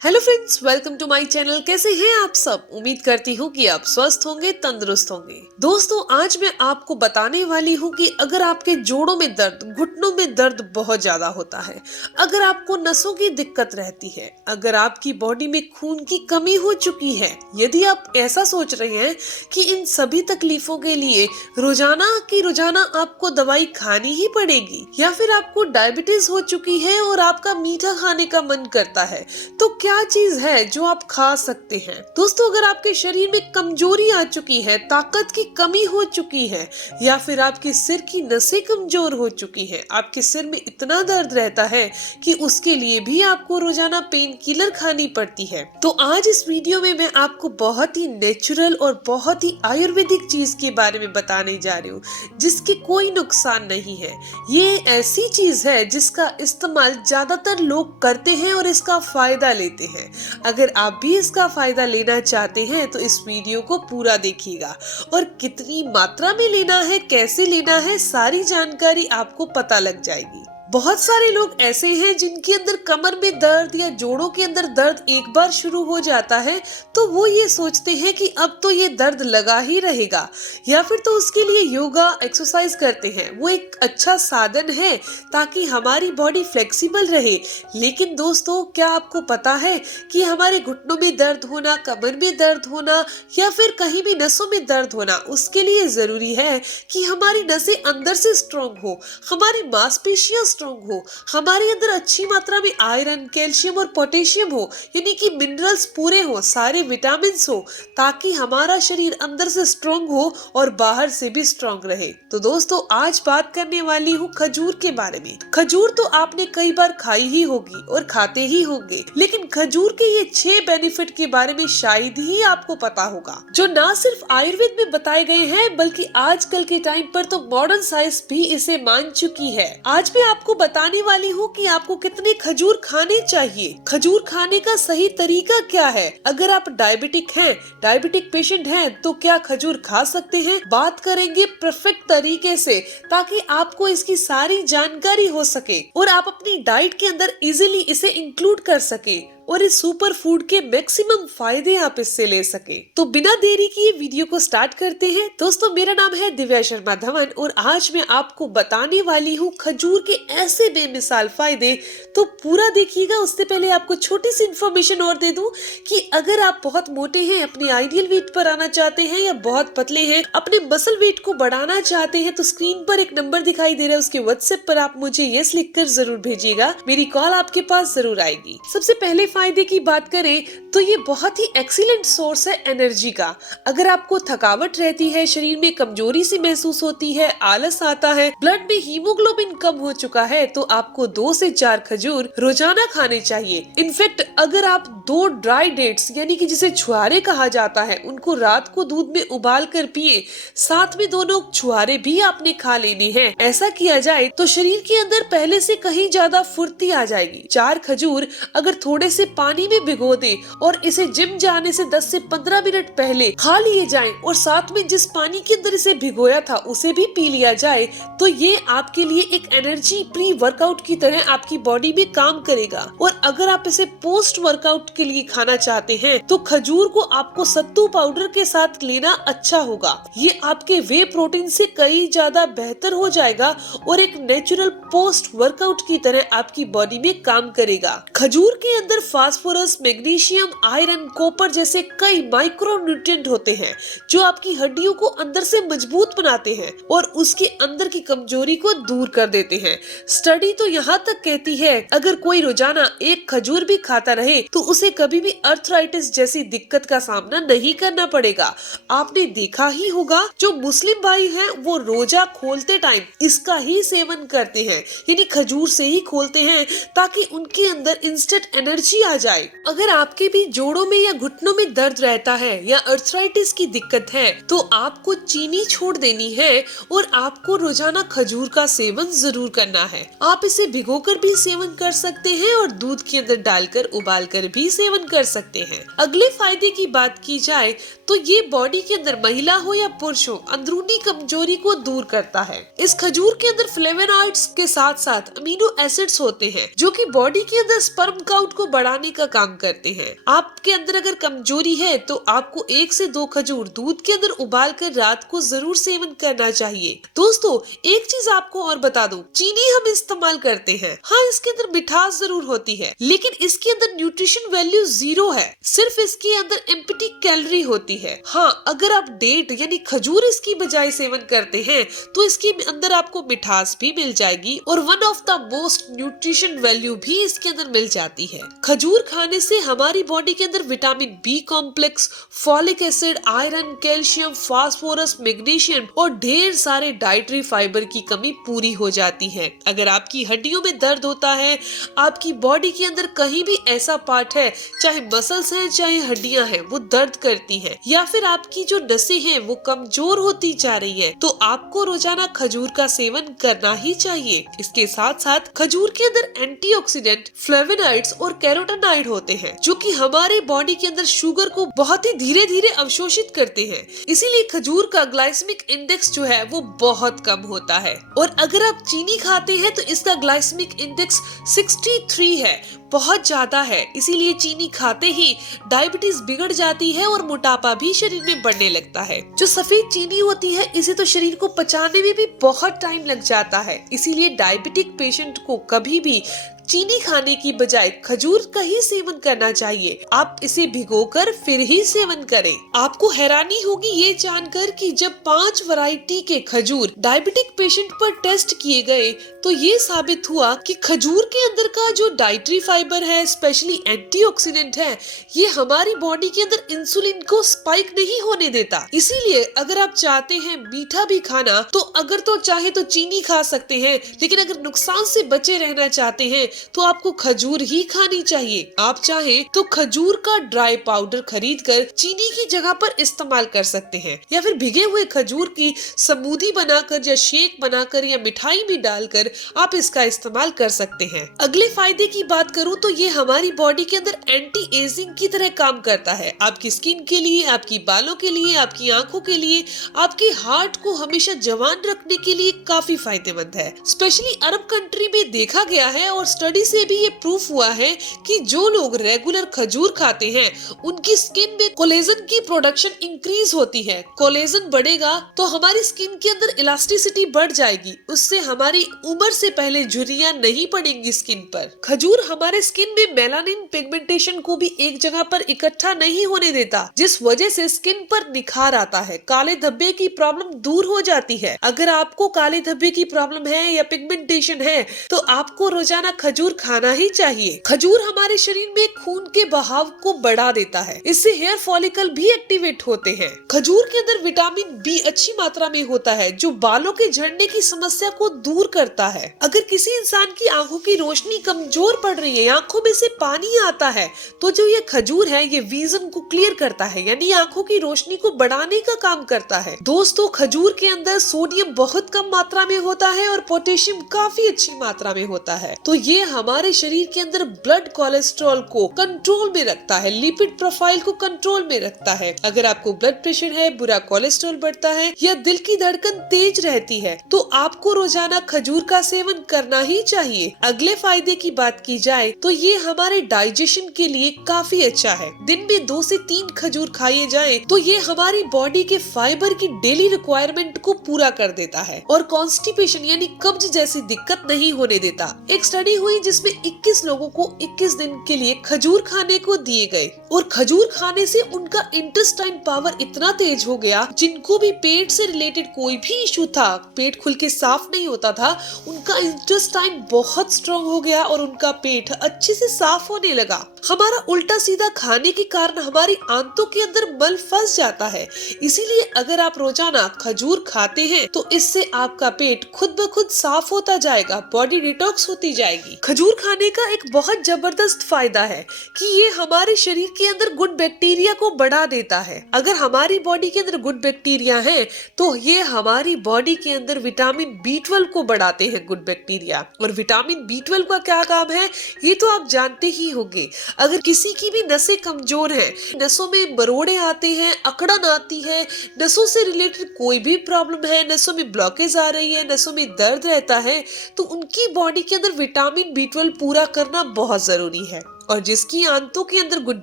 Hello friends, welcome to my channel. कैसे हैं आप सब? उम्मीद करती हूँ कि आप स्वस्थ होंगे, तंदुरुस्त होंगे। दोस्तों, आज मैं आपको बताने वाली हूँ कि अगर आपके जोड़ों में दर्द, घुटनों में दर्द बहुत ज्यादा होता है, अगर आपको नसों की दिक्कत रहती है, अगर आपकी बॉडी में खून की कमी हो चुकी है, यदि आप ऐसा सोच रहे हैं कि इन सभी तकलीफों के लिए रोजाना आपको दवाई खानी ही पड़ेगी, या फिर आपको डायबिटीज हो चुकी है और आपका मीठा खाने का मन करता है, तो क्या चीज है जो आप खा सकते हैं? दोस्तों, अगर आपके शरीर में कमजोरी आ चुकी है, ताकत की कमी हो चुकी है, या फिर आपके सिर की नसें कमजोर हो चुकी हैं, आपके सिर में इतना दर्द रहता है कि उसके लिए भी आपको रोजाना पेन किलर खानी पड़ती है, तो आज इस वीडियो में मैं आपको बहुत ही नेचुरल और बहुत ही आयुर्वेदिक चीज के बारे में बताने जा रही हूँ, जिसके कोई नुकसान नहीं है। ये ऐसी चीज है जिसका इस्तेमाल ज्यादातर लोग करते हैं और इसका फायदा लेते हैं। अगर आप भी इसका फायदा लेना चाहते हैं तो इस वीडियो को पूरा देखिएगा, और कितनी मात्रा में लेना है, कैसे लेना है, सारी जानकारी आपको पता लग जाएगी। बहुत सारे लोग ऐसे हैं जिनके अंदर कमर में दर्द या जोड़ों के अंदर दर्द एक बार शुरू हो जाता है तो वो ये सोचते हैं कि अब तो ये दर्द लगा ही रहेगा, या फिर तो उसके लिए योगा एक्सरसाइज करते हैं। वो एक अच्छा साधन है ताकि हमारी बॉडी फ्लेक्सिबल रहे। लेकिन दोस्तों, क्या आपको पता है कि हमारे घुटनों में दर्द होना, कमर में दर्द होना, या फिर कहीं भी नसों में दर्द होना, उसके लिए जरूरी है कि हमारी नसें अंदर से स्ट्रॉन्ग हो, हमारी मांसपेशियां स्ट्रॉन्ग हो, हमारे अंदर अच्छी मात्रा में आयरन, कैल्शियम और पोटेशियम हो, यानी कि मिनरल्स पूरे हो, सारे विटामिन हो, ताकि हमारा शरीर अंदर से स्ट्रॉन्ग हो और बाहर से भी स्ट्रॉन्ग रहे। तो दोस्तों, आज बात करने वाली हूँ खजूर के बारे में। खजूर तो आपने कई बार खाई ही होगी और खाते ही होंगे, लेकिन खजूर के ये 6 बेनिफिट के बारे में शायद ही आपको पता होगा, जो ना सिर्फ आयुर्वेद में बताए गए हैं बल्कि आजकल के टाइम पर तो मॉडर्न साइंस भी इसे मान चुकी है। आज मैं आपको बताने वाली हूँ कि आपको कितने खजूर खाने चाहिए, खजूर खाने का सही तरीका क्या है। अगर आप डायबिटिक पेशेंट हैं, तो क्या खजूर खा सकते हैं? बात करेंगे परफेक्ट तरीके से, ताकि आपको इसकी सारी जानकारी हो सके और आप अपनी डाइट के अंदर इजीली इसे इंक्लूड कर सके और इस सुपर फूड के मैक्सिमम फायदे आप इससे ले सके। तो बिना देरी किए वीडियो को स्टार्ट करते हैं। दोस्तों, मेरा नाम है दिव्या शर्मा धवन और आज मैं आपको बताने वाली हूँ खजूर के ऐसे बेमिसाल फायदे, तो पूरा देखिएगा। उससे पहले आपको छोटी सी इन्फॉर्मेशन और दे दूं कि अगर आप बहुत मोटे हैं, अपने आइडियल वेट पर आना चाहते हैं, या बहुत पतले हैं, अपने मसल वेट को बढ़ाना चाहते हैं, तो स्क्रीन पर एक नंबर दिखाई दे रहा है, उसके व्हाट्सएप पर आप मुझे यस लिखकर जरूर भेजिएगा। मेरी कॉल आपके पास जरूर आएगी। सबसे पहले फायदे की बात करें तो ये बहुत ही एक्सीलेंट सोर्स है एनर्जी का। अगर आपको थकावट रहती है, शरीर में कमजोरी सी महसूस होती है, आलस आता है, ब्लड में हीमोग्लोबिन कम हो चुका है, तो आपको 2 से 4 खजूर रोजाना खाने चाहिए। इनफैक्ट अगर आप 2 ड्राई डेट्स, यानी कि जिसे छुहारे कहा जाता है, उनको रात को दूध में उबाल कर पिए, साथ में दोनों छुहारे भी आपने खा लेने हैं, ऐसा किया जाए तो शरीर के अंदर पहले से कहीं ज्यादा फुर्ती आ जाएगी। 4 खजूर अगर थोड़े से पानी में भिगो दे और इसे जिम जाने से 10 से 15 मिनट पहले खा लिए जाएं, और साथ में जिस पानी के अंदर इसे भिगोया था उसे भी पी लिया जाए, तो ये आपके लिए एक एनर्जी प्री वर्कआउट की तरह आपकी बॉडी में काम करेगा। और अगर आप इसे पोस्ट वर्कआउट के लिए खाना चाहते हैं तो खजूर को आपको सत्तू पाउडर के साथ लेना अच्छा होगा। ये आपके वे प्रोटीन से कई ज्यादा बेहतर हो जाएगा और एक नेचुरल पोस्ट वर्कआउट की तरह आपकी बॉडी में काम करेगा। खजूर के अंदर फास्फोरस, मैग्नीशियम, आयरन, कॉपर जैसे कई माइक्रो न्यूट्रिएंट होते हैं, जो आपकी हड्डियों को अंदर से मजबूत बनाते हैं और उसके अंदर की कमजोरी को दूर कर देते हैं। स्टडी तो यहाँ तक कहती है, अगर कोई रोजाना 1 खजूर भी खाता रहे तो उसे कभी भी अर्थराइटिस जैसी दिक्कत का सामना नहीं करना पड़ेगा। आपने देखा ही होगा, जो मुस्लिम भाई हैं वो रोजा खोलते टाइम इसका ही सेवन करते हैं, यानी खजूर से ही खोलते हैं, ताकि उनके अंदर इंस्टेंट एनर्जी आ जाए। अगर आपके भी जोड़ों में या घुटनों में दर्द रहता है या अर्थराइटिस की दिक्कत है तो आपको चीनी छोड़ देनी है और आपको रोजाना खजूर का सेवन जरूर करना है। आप इसे भिगोकर भी सेवन कर सकते हैं और दूध के अंदर डालकर उबालकर भी सेवन कर सकते हैं। अगले फायदे की बात की जाए तो ये बॉडी के अंदर महिला हो या पुरुष हो अंदरूनी कमजोरी को दूर करता है। इस खजूर के अंदर फ्लेवोनॉइड्स के साथ साथ अमीनो एसिड्स होते हैं जो कि बॉडी के अंदर स्पर्म काउंट को बढ़ाने का काम करते हैं। आपके अंदर अगर कमजोरी है तो आपको 1 से 2 खजूर दूध के अंदर उबाल कर रात को जरूर सेवन करना चाहिए। दोस्तों एक चीज आपको और बता दूं, चीनी हम इस्तेमाल करते हैं, हाँ इसके अंदर मिठास जरूर होती है लेकिन इसके अंदर न्यूट्रिशन वैल्यू 0 है, सिर्फ इसके अंदर एम्प्टी कैलोरी होती है। हाँ अगर आप डेट यानी खजूर इसकी बजाय सेवन करते हैं तो इसके अंदर आपको मिठास भी मिल जाएगी और one of the most nutrition value भी इसके अंदर मिल जाती है। खजूर खाने से हमारी बॉडी के अंदर vitamin B complex, folic acid, iron, calcium, phosphorus, magnesium और ढेर सारे डाइटरी फाइबर की कमी पूरी हो जाती है। अगर आपकी हड्डियों में दर्द होता है, आपकी बॉडी के अंदर कहीं भी ऐसा पार्ट है, चाहे मसल्स हैं चाहे हड्डियां हैं, वो दर्द करती हैं या फिर आपकी जो नसें हैं वो कमजोर होती जा रही है तो आपको रोजाना खजूर का सेवन करना ही चाहिए। इसके साथ साथ खजूर के अंदर एंटीऑक्सीडेंट, फ्लेवोनॉइड्स और कैरोटीनॉइड होते हैं जो कि हमारे बॉडी के अंदर शुगर को बहुत ही धीरे धीरे अवशोषित करते हैं। इसीलिए खजूर का ग्लाइसेमिक इंडेक्स जो है वो बहुत कम होता है और अगर आप चीनी खाते हैं तो इसका ग्लाइसेमिक इंडेक्स 63 है, बहुत ज्यादा है। इसीलिए चीनी खाते ही डायबिटीज बिगड़ जाती है और मोटापा भी शरीर में बढ़ने लगता है। जो सफेद चीनी होती है इसे तो शरीर को पचाने में भी बहुत टाइम लग जाता है। इसीलिए डायबिटिक पेशेंट को कभी भी चीनी खाने की बजाय खजूर का ही सेवन करना चाहिए। आप इसे भिगोकर फिर ही सेवन करें। आपको हैरानी होगी ये जानकर कि जब 5 वैरायटी के खजूर डायबिटिक पेशेंट पर टेस्ट किए गए तो ये साबित हुआ कि खजूर के अंदर का जो डाइटरी फाइबर है, स्पेशली एंटीऑक्सीडेंट है, ये हमारी बॉडी के अंदर इंसुलिन को स्पाइक नहीं होने देता। इसीलिए अगर आप चाहते हैं मीठा भी खाना तो अगर तो चाहे तो चीनी खा सकते हैं, लेकिन अगर नुकसान से बचे रहना चाहते हैं तो आपको खजूर ही खानी चाहिए। आप चाहे तो खजूर का ड्राई पाउडर खरीदकर चीनी की जगह पर इस्तेमाल कर सकते हैं या फिर भिगे हुए खजूर की स्मूदी बनाकर या शेक बनाकर या मिठाई में डालकर आप इसका इस्तेमाल कर सकते हैं। अगले फायदे की बात करूं तो ये हमारी बॉडी के अंदर एंटी एजिंग की तरह काम करता है। आपकी स्किन के लिए, आपकी बालों के लिए, आपकी आंखों के लिए, आपके हार्ट को हमेशा जवान रखने के लिए काफी फायदेमंद है। स्पेशली अरब कंट्री में देखा गया है और स्टडी से भी ये प्रूफ हुआ है कि जो लोग रेगुलर खजूर खाते हैं उनकी स्किन में कोलेजन की प्रोडक्शन इंक्रीज होती है। कोलेजन बढ़ेगा तो हमारी स्किन के अंदर इलास्टिसिटी बढ़ जाएगी, उससे हमारी उम्र से पहले झुर्रियां नहीं पड़ेंगी स्किन पर। खजूर हमारे स्किन में मेलानिन पिगमेंटेशन को भी एक जगह पर इकट्ठा नहीं होने देता, जिस वजह से स्किन पर निखार आता है, काले धब्बे की प्रॉब्लम दूर हो जाती है। अगर आपको काले धब्बे की प्रॉब्लम है या पिगमेंटेशन है तो आपको रोजाना खजूर खाना ही चाहिए। खजूर हमारे शरीर में खून के बहाव को बढ़ा देता है, इससे हेयर फॉलिकल भी एक्टिवेट होते हैं। खजूर के अंदर विटामिन बी अच्छी मात्रा में होता है जो बालों के झड़ने की समस्या को दूर करता है। अगर किसी इंसान की आंखों की रोशनी कमजोर पड़ रही है, आंखों में से पानी आता है, तो जो ये खजूर है ये विजन को क्लियर करता है, यानी आंखों की रोशनी को बढ़ाने का काम करता है। दोस्तों खजूर के अंदर सोडियम बहुत कम मात्रा में होता है और पोटेशियम काफी अच्छी मात्रा में होता है, तो ये हमारे शरीर के अंदर ब्लड कोलेस्ट्रॉल को कंट्रोल में रखता है, लिपिड प्रोफाइल को कंट्रोल में रखता है। अगर आपको ब्लड प्रेशर है, बुरा कोलेस्ट्रॉल बढ़ता है या दिल की धड़कन तेज रहती है तो आपको रोजाना खजूर का सेवन करना ही चाहिए। अगले फायदे की बात की जाए तो ये हमारे डाइजेशन के लिए काफी अच्छा है। दिन में 2 से 3 खजूर खाए जाए तो ये हमारी बॉडी के फाइबर की डेली रिक्वायरमेंट को पूरा कर देता है और कॉन्स्टिपेशन यानी कब्ज जैसी दिक्कत नहीं होने देता। एक स्टडी हुई जिसमें 21 लोगों को 21 दिन के लिए खजूर खाने को दिए गए और खजूर खाने से उनका इंटेस्टाइन पावर इतना तेज हो गया, जिनको भी पेट से रिलेटेड कोई भी इशू था, पेट खुल के साफ नहीं होता था, उनका इंटेस्टाइन बहुत स्ट्रॉन्ग हो गया और उनका पेट अच्छे से साफ होने लगा। हमारा उल्टा सीधा खाने के कारण हमारी आंतों के अंदर मल फंस जाता है। इसीलिए अगर आप रोजाना खजूर खाते हैं तो इससे आपका पेट खुद ब खुद साफ होता जाएगा, बॉडी डिटॉक्स होती जाएगी। खजूर खाने का एक बहुत जबरदस्त फायदा है कि ये हमारे शरीर के अंदर गुड बैक्टीरिया को बढ़ा देता है। अगर हमारी बॉडी के अंदर गुड बैक्टीरिया है तो ये हमारी बॉडी के अंदर विटामिन B12 को बढ़ाते हैं, गुड बैक्टीरिया। और विटामिन B12 का क्या काम है ये तो आप जानते ही होंगे। अगर किसी की भी नसें कमजोर हैं, नसों में मरोड़े आते हैं, अकड़न आती है, नसों से रिलेटेड कोई भी प्रॉब्लम है, नसों में ब्लॉकेज आ रही है, नसों में दर्द रहता है, तो उनकी बॉडी के अंदर विटामिन B12 पूरा करना बहुत जरूरी है। और जिसकी आंतों के अंदर गुड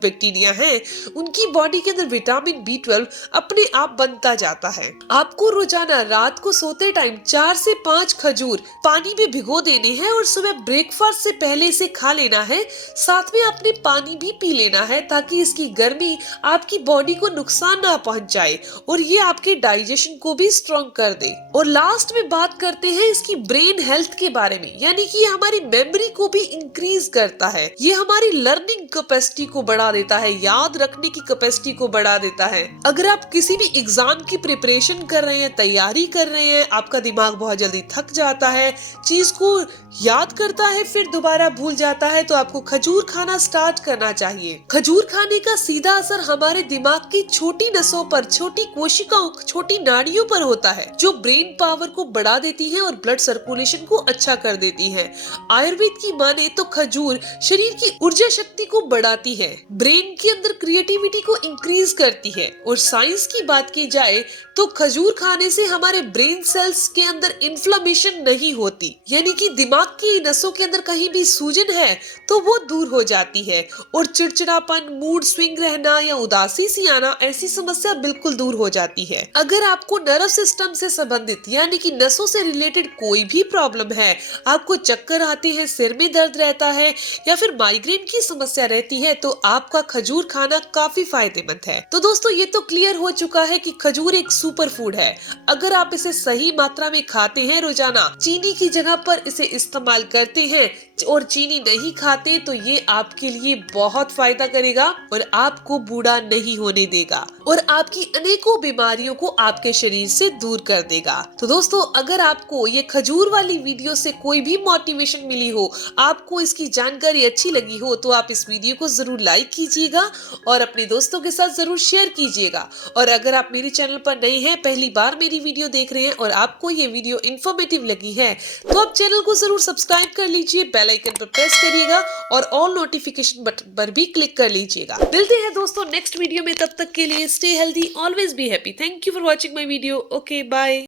बैक्टीरिया है उनकी बॉडी के अंदर विटामिन B12 अपने आप बनता जाता है। आपको रोजाना रात को सोते टाइम 4 से 5 खजूर पानी में भिगो देने हैं और सुबह ब्रेकफास्ट से पहले इसे खा लेना है। साथ में आपने पानी भी पी लेना है ताकि इसकी गर्मी आपकी बॉडी को नुकसान ना पहुंचाए और ये आपके डाइजेशन को भी स्ट्रॉन्ग कर दे। और लास्ट में बात करते हैं इसकी ब्रेन हेल्थ के बारे में, यानी कि ये हमारी मेमोरी को भी इंक्रीज करता है, ये हमारी लर्निंग कैपेसिटी को बढ़ा देता है, याद रखने की कैपेसिटी को बढ़ा देता है। अगर आप किसी भी एग्जाम की प्रिपरेशन कर रहे हैं, तैयारी कर रहे हैं, आपका दिमाग बहुत जल्दी थक जाता है, चीज को याद करता है फिर दोबारा भूल जाता है, तो आपको खजूर खाना स्टार्ट करना चाहिए। खजूर खाने का सीधा असर हमारे दिमाग की छोटी नसों पर, छोटी कोशिकाओं, छोटी नाड़ियों पर होता है जो ब्रेन पावर को बढ़ा देती है और ब्लड सर्कुलेशन को अच्छा कर देती है। आयुर्वेद की माने तो खजूर शरीर की ऊर्जा शक्ति को बढ़ाती है, ब्रेन के अंदर क्रिएटिविटी को इंक्रीज करती है। और साइंस की बात की जाए तो खजूर खाने से हमारे ब्रेन सेल्स के अंदर इन्फ्लेमेशन नहीं होती, यानी कि दिमाग की नसों के अंदर कहीं भी सूजन है तो वो दूर हो जाती है और चिड़चिड़ापन, मूड स्विंग रहना या उदासी सी आना, ऐसी समस्या बिल्कुल दूर हो जाती है। अगर आपको नर्व सिस्टम से संबंधित यानी कि नसों से रिलेटेड कोई भी प्रॉब्लम है, आपको चक्कर आते हैं, सिर में दर्द रहता है या फिर माइग्रेन की समस्या रहती है, तो आपका खजूर खाना काफी फायदेमंद है। तो दोस्तों ये तो क्लियर हो चुका है कि खजूर एक सुपर फूड है। अगर आप इसे सही मात्रा में खाते हैं, रोजाना चीनी की जगह पर इसे इस्तेमाल करते हैं और चीनी नहीं खाते, तो ये आपके लिए बहुत फायदा करेगा और आपको बूढ़ा नहीं होने देगा और आपकी अनेकों बीमारियों को आपके शरीर से दूर कर देगा। तो दोस्तों अगर आपको ये खजूर वाली वीडियो से कोई भी मोटिवेशन मिली हो, आपको इसकी जानकारी अच्छी लगी हो, तो आप इस वीडियो को जरूर लाइक कीजिएगा और अपने दोस्तों के साथ जरूर शेयर कीजिएगा। और अगर आप मेरे चैनल पर नए हैं, पहली बार मेरी वीडियो देख रहे हैं और आपको ये वीडियो इन्फॉर्मेटिव लगी है, तो आप चैनल को जरूर सब्सक्राइब कर लीजिए, बेल आइकन पर प्रेस करिएगा और ऑल नोटिफिकेशन बटन पर भी क्लिक कर लीजिएगा। मिलते हैं दोस्तों नेक्स्ट वीडियो में, तब तक के लिए stay healthy, always be happy. Thank you for watching my video. Okay bye.